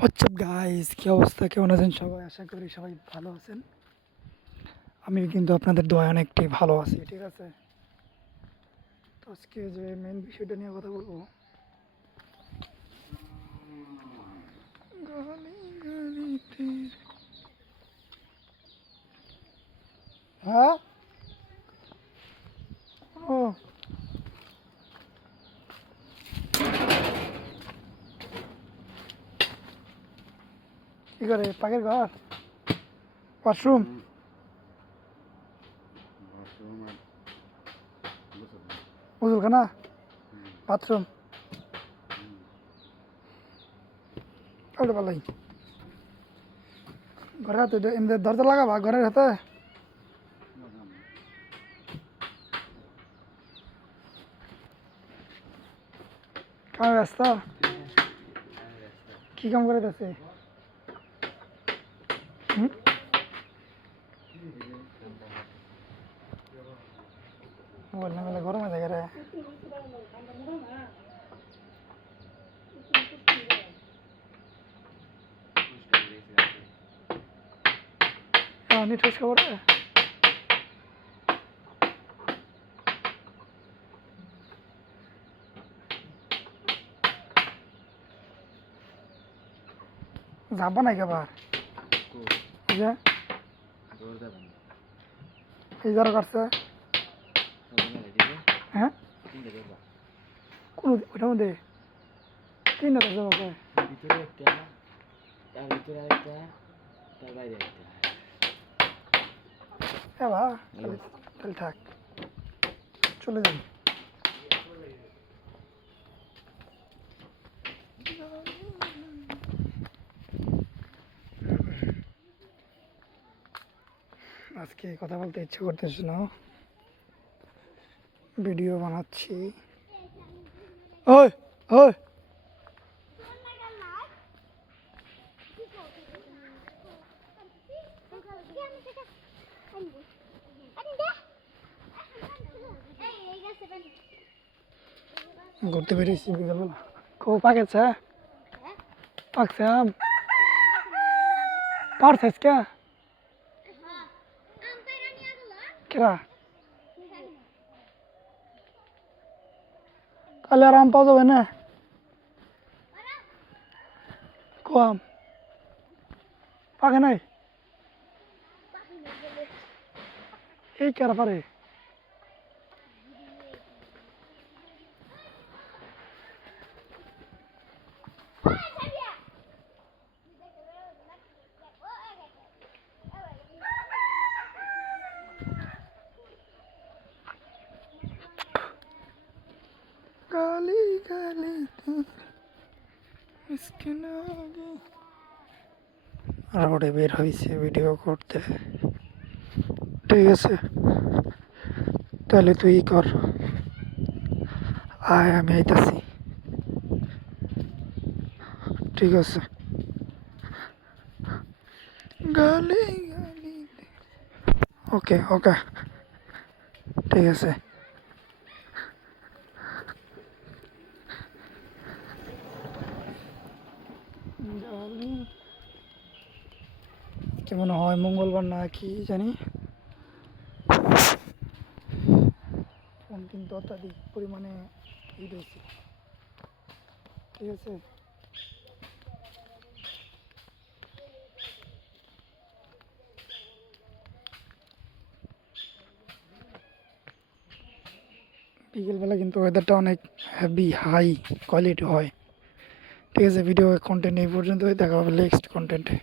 WhatsApp guys, কি অবস্থা? কেমন আছেন সবাই? আশা করি সবাই ভালো আছেন। আমি কিন্তু আপনাদের দোয়ায় অনেকটাই ভালো আছি, ঠিক আছে? তো আজকে যে মেন বিষয়টা নিয়ে কথা বলবো, গালি গালিতে। হ্যাঁ, ও কি করে? পাখির ঘর, ওয়াশরুম, উজুলখানা, বাথরুম, ওটা ভালোই। ঘরের হাতে এমনি দরজা লাগাবা ঘরের হাতে? কামে ব্যস্ত? কি কাম করে যাচ্ছে? মোবাইল না মেলে গরমে থাকে রে। নিউজ খবর যাবা নাকি আবার? এই যারা কাটছে, হ্যাঁ, কোন ওইটার মধ্যে তিন হাজার যাবো কে? হ্যাঁ বা, তাহলে থাক, চলে যাই। আজকে কথা বলতে ইচ্ছে করতেছে না, ভিডিও বানাচ্ছি। ওই ওই ঘুরতে বেরিয়েছি বিকালবেলা। খুব পাকেছে, পাকছে আম, পারছিস কে? কেরা? তাহলে আর আম পাওয়া যাবে না? কম পাকে নাই, এই কেরা পারে? গালি গালিতে মিসকিন আগে। আর ওটা বের হয়েছে ভিডিও করতে, ঠিক আছে? তাহলে তুই কর, আয় আমি আইতাছি, ঠিক আছে? গালি গালি, ওকে ওকে, ঠিক আছে। কেমন হয় মঙ্গলবার না কি জানি, ফোন কিন্তু অত্যাধিক পরিমাণে হিট হয়েছে, ঠিক আছে? বিকেলবেলা কিন্তু ওয়েদারটা অনেক হেভি হাই কোয়ালিটি হয়, ঠিক আছে? ভিডিও কন্টেন্ট এই পর্যন্তই, দেখা হবে নেক্সট কন্টেন্টে।